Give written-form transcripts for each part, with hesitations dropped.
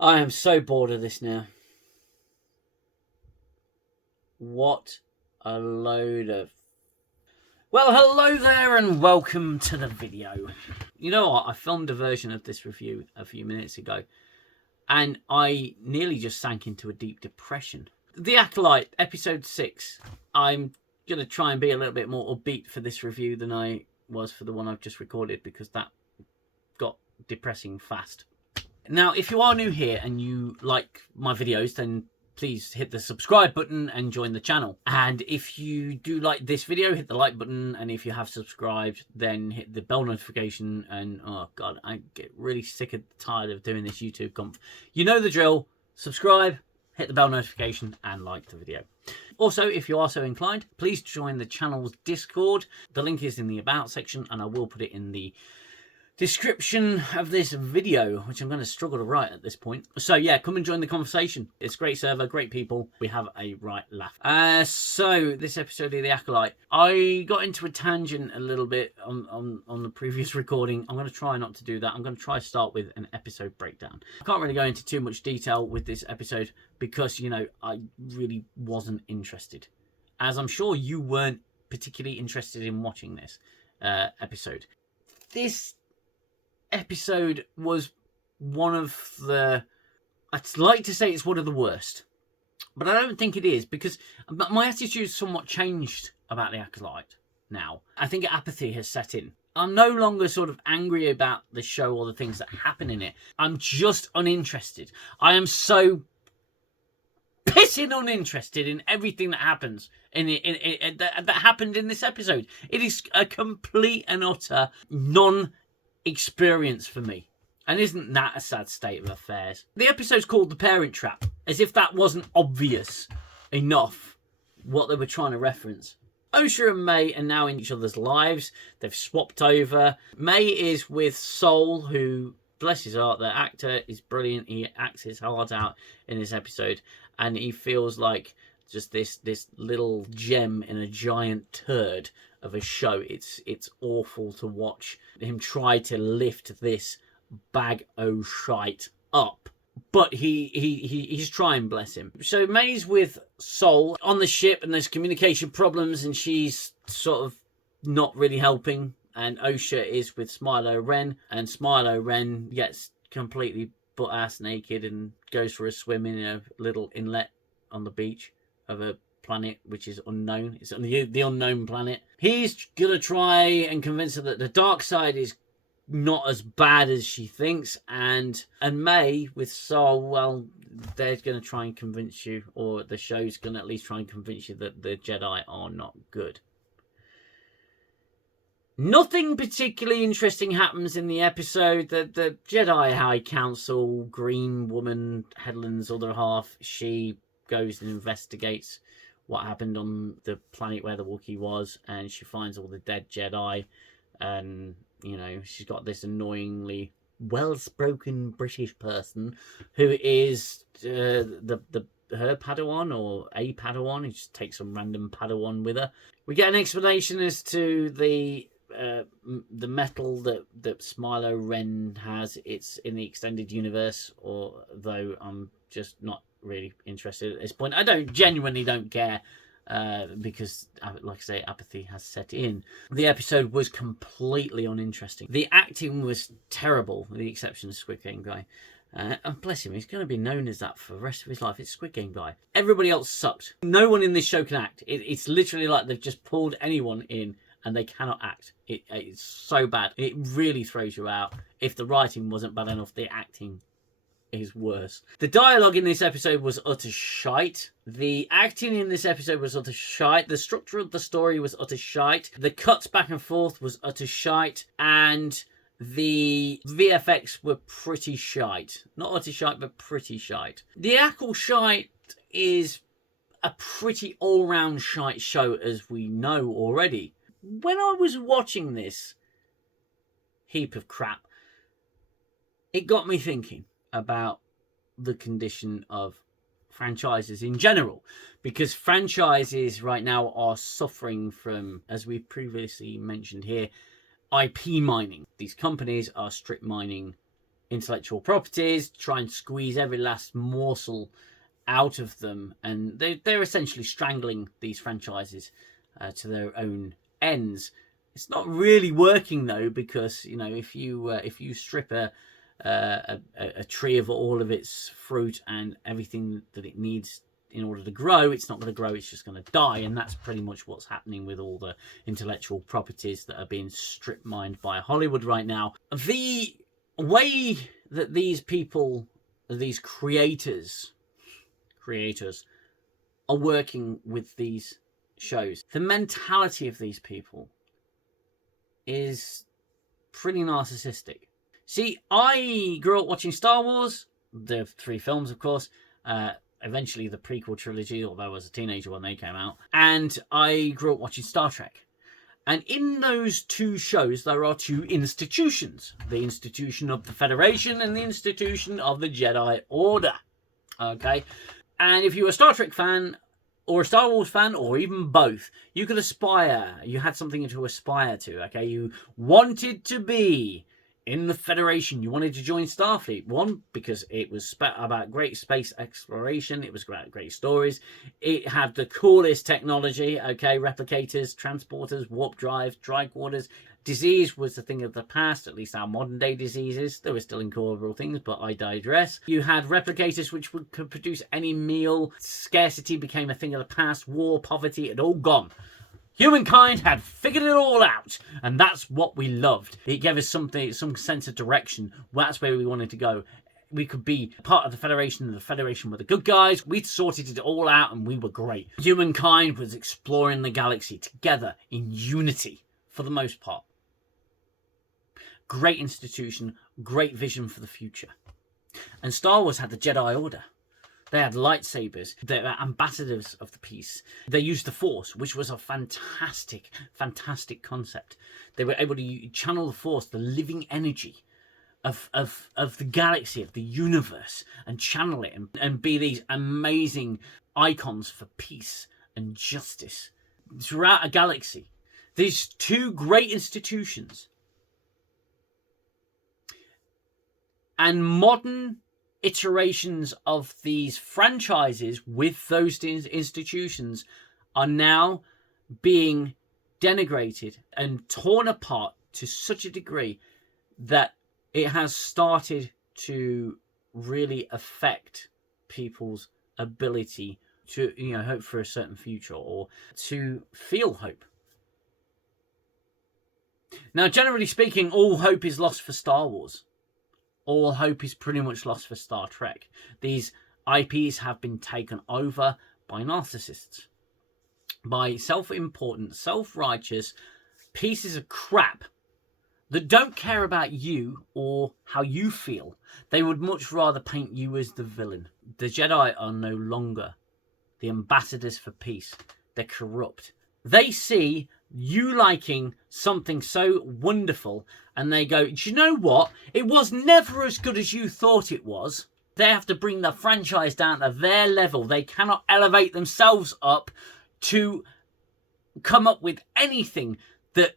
I am so bored of this now. What a load of... Well, hello there and welcome to the video. You know what? I filmed a version of this review a few minutes ago and I nearly just sank into a deep depression. The Acolyte, episode 6. I'm going to try and be a little bit more upbeat for this review than I was for the one I've just recorded because that got depressing fast. Now, if you are new here and you like my videos, then please hit the subscribe button and join the channel. And if you do like this video, hit the like button. And if you have subscribed, then hit the bell notification. And oh God, I get really sick and tired of doing this YouTube conf. You know the drill. Subscribe, hit the bell notification and like the video. Also, if you are so inclined, please join the channel's Discord. The link is in the About section and I will put it in the description of this video, which I'm going to struggle to write at this point. So yeah, come and join the conversation. It's a great server, great people. We have a right laugh. So this episode of The Acolyte, I got into a tangent a little bit on the previous recording. I'm going to try not to do that. I'm going to try to start with an episode breakdown. I can't really go into too much detail with this episode because, you know, I really wasn't interested. As I'm sure you weren't particularly interested in watching this episode. This episode was one of the... I'd like to say it's one of the worst. But I don't think it is because my attitude's somewhat changed about The Acolyte now. I think apathy has set in. I'm no longer sort of angry about the show or the things that happen in it. I'm just uninterested. I am so pissing uninterested in everything that happens that happened in this episode. It is a complete and utter non-experience for me. And isn't that a sad state of affairs? The episode's called The Parent Trap, as if that wasn't obvious enough what they were trying to reference. Osha and May are now in each other's lives. They've swapped over. May is with Sol, who, bless his heart, the actor is brilliant. He acts his heart out in this episode. And he feels like just this little gem in a giant turd of a show. It's awful to watch him try to lift this bag o' shite up. But he's trying, bless him. So May's with Sol on the ship and there's communication problems and she's sort of not really helping. And Osha is with Smilo Ren and Smilo Ren gets completely butt-ass naked and goes for a swim in a little inlet on the beach of a planet which is unknown. It's on the unknown planet. He's gonna try and convince her that the dark side is not as bad as she thinks, and May with Sol, well, they're gonna try and convince you, or the show's gonna at least try and convince you that the Jedi are not good. Nothing particularly interesting happens in the episode. The Jedi High Council, Green Woman, Headland's other half, she goes and investigates what happened on the planet where the Wookiee was, and she finds all the dead Jedi, and, you know, she's got this annoyingly well-spoken British person who is her Padawan or a Padawan. He just takes some random Padawan with her. We get an explanation as to the metal that Smilo Ren has. It's in the extended universe, although I'm just not really interested at this point. I genuinely don't care because, like I say, apathy has set in. The episode was completely uninteresting. The acting was terrible, with the exception of Squid Game Guy. And bless him, he's going to be known as that for the rest of his life. It's Squid Game Guy. Everybody else sucked. No one in this show can act. It's literally like they've just pulled anyone in and they cannot act. It's so bad. It really throws you out. If the writing wasn't bad enough, the acting is worse. The dialogue in this episode was utter shite. The acting in this episode was utter shite. The structure of the story was utter shite. The cuts back and forth was utter shite. And the VFX were pretty shite. Not utter shite, but pretty shite. The Acolyte is a pretty all-round shite show, as we know already. When I was watching this heap of crap, it got me thinking about the condition of franchises in general, because franchises right now are suffering from, as we previously mentioned here, IP mining. These companies are strip mining intellectual properties, try and squeeze every last morsel out of them, and they're essentially strangling these franchises to their own ends. It's not really working though, because if you strip a tree of all of its fruit and everything that it needs in order to grow, it's not going to grow, it's just going to die. And that's pretty much what's happening with all the intellectual properties that are being strip mined by Hollywood right now. The way that these people, these creators are working with these shows, the mentality of these people is pretty narcissistic. See, I grew up watching Star Wars, the 3 films, of course, eventually the prequel trilogy, although I was a teenager when they came out, and I grew up watching Star Trek. And in those 2 shows, there are 2 institutions. The institution of the Federation and the institution of the Jedi Order. Okay? And if you were a Star Trek fan, or a Star Wars fan, or even both, you could aspire. You had something to aspire to, okay? You wanted to be in the Federation. You wanted to join Starfleet. One, because it was about great space exploration. It was great stories. It had the coolest technology, okay? Replicators, transporters, warp drives, tricorders. Disease was the thing of the past, at least our modern day diseases. There were still incurable things, but I digress. You had replicators which could produce any meal. Scarcity became a thing of the past. War, poverty, it had all gone. Humankind had figured it all out, and that's what we loved. It gave us some sense of direction. That's where we wanted to go. We could be part of the Federation, and the Federation were the good guys. We'd sorted it all out, and we were great. Humankind was exploring the galaxy together in unity, for the most part. Great institution, great vision for the future. And Star Wars had the Jedi Order. They had lightsabers. They were ambassadors of the peace. They used the Force, which was a fantastic, fantastic concept. They were able to channel the Force, the living energy of the galaxy, of the universe, and channel it and be these amazing icons for peace and justice throughout a galaxy. These 2 great institutions. And modern iterations of these franchises with those institutions are now being denigrated and torn apart to such a degree that it has started to really affect people's ability to, hope for a certain future or to feel hope. Now, generally speaking, all hope is lost for Star Wars. All hope is pretty much lost for Star Trek. These IPs have been taken over by narcissists, by self-important, self-righteous pieces of crap that don't care about you or how you feel. They would much rather paint you as the villain. The Jedi are no longer the ambassadors for peace. They're corrupt. They see you liking something so wonderful and they go, do you know what? It was never as good as you thought it was. They have to bring the franchise down to their level. They cannot elevate themselves up to come up with anything that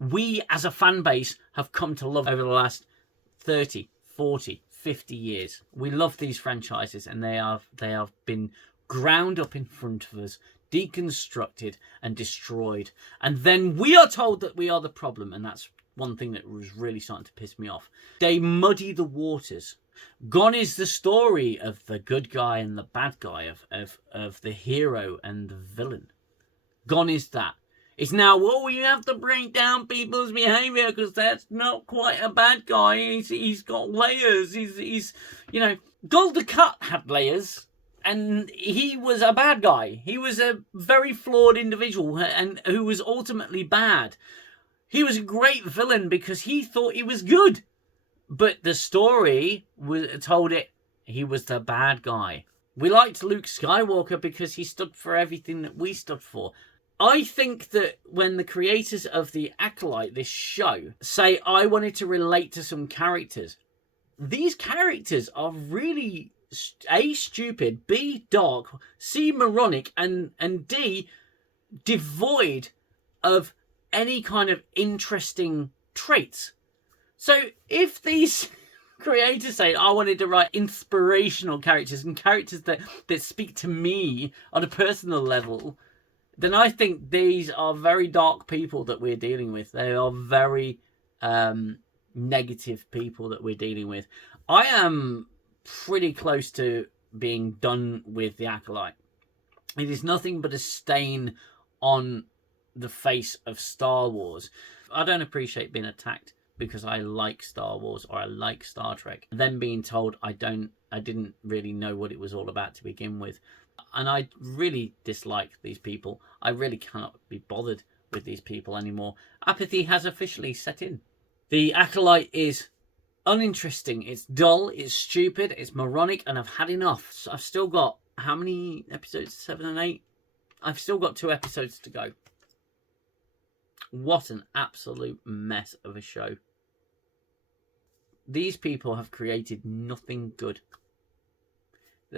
we as a fan base have come to love over the last 30, 40, 50 years. We love these franchises, and they have been ground up in front of us, deconstructed and destroyed. And then we are told that we are the problem, and that's one thing that was really starting to piss me off. They muddy the waters. Gone is the story of the good guy and the bad guy, of the hero and the villain. Gone is that. It's now, well, you have to break down people's behaviour because that's not quite a bad guy. He's got layers. He's Gul Dukat had layers, and he was a bad guy. He was a very flawed individual and who was ultimately bad. He was a great villain because he thought he was good. But the story told it he was the bad guy. We liked Luke Skywalker because he stood for everything that we stood for. I think that when the creators of the Acolyte, this show, say, I wanted to relate to some characters, these characters are really A, stupid, B, dark, C, moronic, and D, devoid of any kind of interesting traits. So if these creators saying I wanted to write inspirational characters and characters that speak to me on a personal level, then I think these are very dark people that we're dealing with. They are very negative people that we're dealing with. I am pretty close to being done with the Acolyte. It is nothing but a stain on the face of Star Wars. I don't appreciate being attacked because I like Star Wars or I like Star Trek. Then being told I didn't really know what it was all about to begin with. And I really dislike these people. I really cannot be bothered with these people anymore. Apathy has officially set in. The Acolyte is uninteresting. It's dull, it's stupid, it's moronic, and I've had enough. So I've still got, how many episodes? 7 and 8? I've still got 2 episodes to go. What an absolute mess of a show. These people have created nothing good.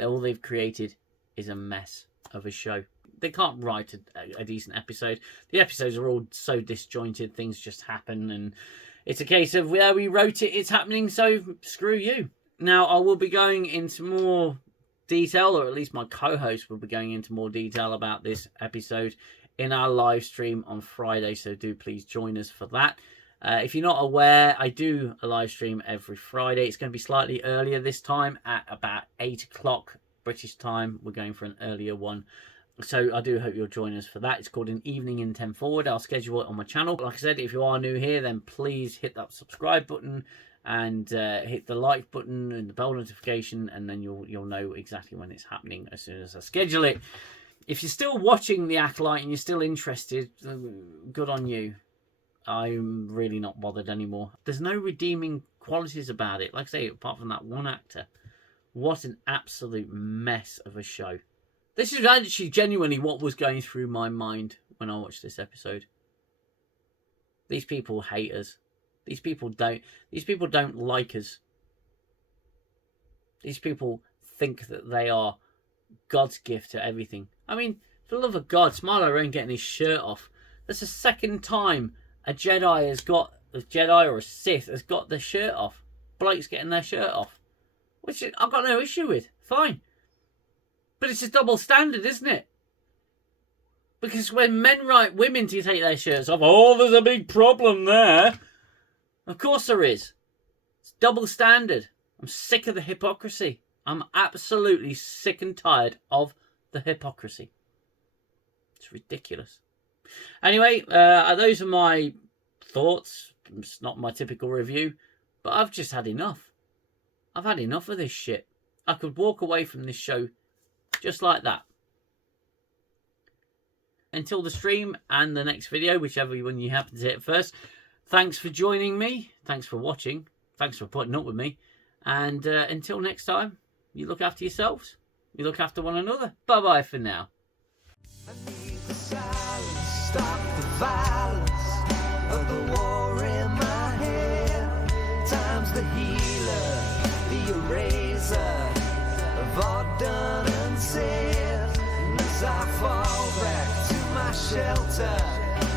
All they've created is a mess of a show. They can't write a decent episode. The episodes are all so disjointed. Things just happen, and it's a case of, yeah, we wrote it, it's happening, so screw you. Now, I will be going into more detail, or at least my co-host will be going into more detail about this episode in our live stream on Friday, so do please join us for that. If you're not aware, I do a live stream every Friday. It's going to be slightly earlier this time at about 8 o'clock British time. We're going for an earlier one. So I do hope you'll join us for that. It's called An Evening in 10 Forward. I'll schedule it on my channel. Like I said, if you are new here, then please hit that subscribe button and hit the like button and the bell notification, and then you'll know exactly when it's happening as soon as I schedule it. If you're still watching The Acolyte and you're still interested, good on you. I'm really not bothered anymore. There's no redeeming qualities about it. Like I say, apart from that one actor. What an absolute mess of a show. This is actually genuinely what was going through my mind when I watched this episode. These people hate us. These people don't like us. These people think that they are God's gift to everything. I mean, for the love of God, Smiler ain't getting his shirt off. That's the second time a Jedi or a Sith has got their shirt off. Blokes getting their shirt off. Which I've got no issue with. Fine. But it's a double standard, isn't it? Because when men write women to take their shirts off, oh, there's a big problem there. Of course there is. It's double standard. I'm sick of the hypocrisy. I'm absolutely sick and tired of the hypocrisy. It's ridiculous. Anyway, those are my thoughts. It's not my typical review, but I've just had enough. I've had enough of this shit. I could walk away from this show just like that. Until the stream and the next video, whichever one you happen to hit first, thanks for joining me. Thanks for watching. Thanks for putting up with me. And until next time, you look after yourselves. You look after one another. Bye-bye for now. I need the silence, stop the violence of the war in my head. Time's the healer, the eraser of all done and said. And as I fall back to my shelter,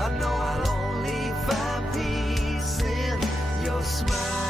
I know I'll only find peace in your smile.